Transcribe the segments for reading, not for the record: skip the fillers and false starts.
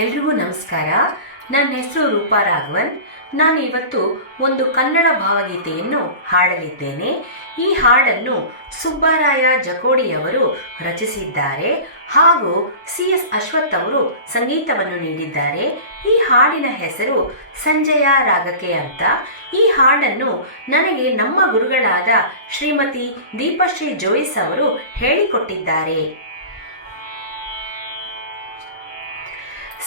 ಎಲ್ರಿಗೂ ನಮಸ್ಕಾರ. ನನ್ನ ಹೆಸರು ರೂಪಾ ರಾಘವನ್. ನಾನು ಇವತ್ತು ಒಂದು ಕನ್ನಡ ಭಾವಗೀತೆಯನ್ನು ಹಾಡಲಿದ್ದೇನೆ. ಈ ಹಾಡನ್ನು ಸುಬ್ಬರಾಯ ಜಕೋಡಿಯವರು ರಚಿಸಿದ್ದಾರೆ ಹಾಗೂ CS ಅಶ್ವಥ್ ಅವರು ಸಂಗೀತವನ್ನು ನೀಡಿದ್ದಾರೆ. ಈ ಹಾಡಿನ ಹೆಸರು ಸಂಜಯ ರಾಗಕ್ಕೆ ಅಂತ. ಈ ಹಾಡನ್ನು ನನಗೆ ನಮ್ಮ ಗುರುಗಳಾದ ಶ್ರೀಮತಿ ದೀಪಶ್ರೀ ಜೋಯಿಸ್ ಅವರು ಹೇಳಿಕೊಟ್ಟಿದ್ದಾರೆ.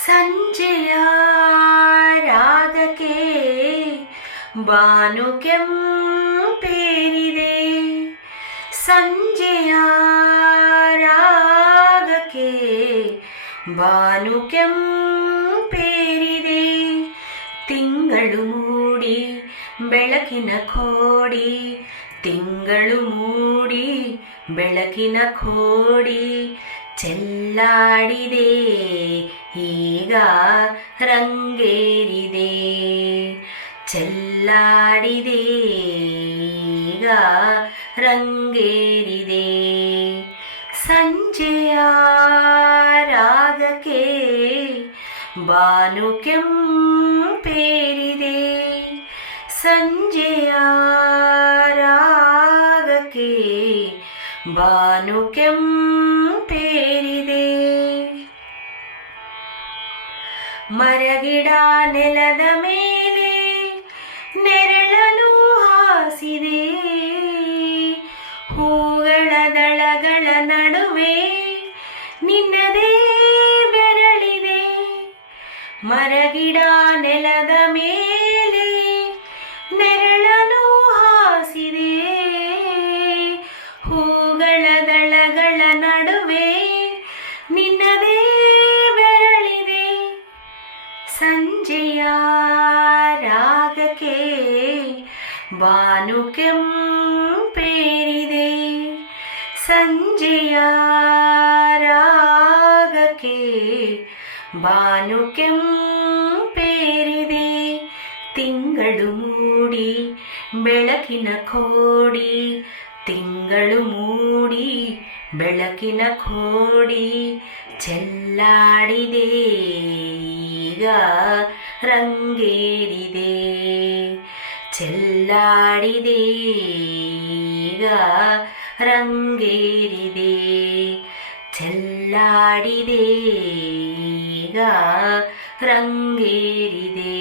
ಸಂಜೆಯ ರಾಗಕ್ಕೆ ಬಾನು ಕೆಂಪೇರಿದೆ, ಸಂಜೆಯ ರಾಗಕ್ಕೆ ಬಾನು ಕೆಂಪೇರಿದೆ. ತಿಂಗಳು ಮೂಡಿ ಬೆಳಕಿನ ಕೋಡಿ, ತಿಂಗಳು ಮೂಡಿ ಬೆಳಕಿನ ಕೋಡಿ ಚೆಲ್ಲಾಡಿದೆ, ಈಗ ರಂಗೇರಿದೆ. ಚೆಲ್ಲಾಡಿದೆ, ಈಗ ರಂಗೇರಿದೆ. ಸಂಜೆಯ ರಾಗಕ್ಕೆ ಬಾನು ಕೆಂಪೇರಿದೆ, ಸಂಜೆಯ ರಾಗಕ್ಕೆ ಬಾನು ಕೆಂಪೇರಿದೆ. ಮರಗಿಡ ನೆಲದ ಮೇಲೆ ನೆರಳಲು ಹಾಸಿದೆ, ಹೂಗಳ ದಳಗಳ ನಡುವೆ ನಿನ್ನದೇ ಬೆರಳಿದೆ. ಮರಗಿಡ ನೆಲದ ಮೇಲೆ ನೆರಳಲು ಹಾಸಿದೆ, ಹೂಗಳ ದಳಗಳ ನಡುವೆ ನಿನ್ನದೇ ಬೆರಳಿದೆ. ಸಂಜೆಯ ರಾಗಕ್ಕೆ ಬಾನು ಕೆಂಪೇರಿದೆ, ಸಂಜೆಯ ರಾಗಕ್ಕೆ ಬಾನು ಕೆಂಪೇರಿದೆ. ತಿಂಗಳು ಮೂಡಿ ಬೆಳಕಿನ ಕೋಡಿ, ತಿಂಗಳು ಮೂಡಿ ಬೆಳಕಿನ ಕೋಡಿ ಚೆಲ್ಲಾಡಿದೆ, ಈಗ ರಂಗೇರಿದೆ. ಚೆಲ್ಲಾಡಿದೆ, ಈಗ ರಂಗೇರಿದೆ. ಚೆಲ್ಲಾಡಿದೆ, ಈಗ ರಂಗೇರಿದೆ.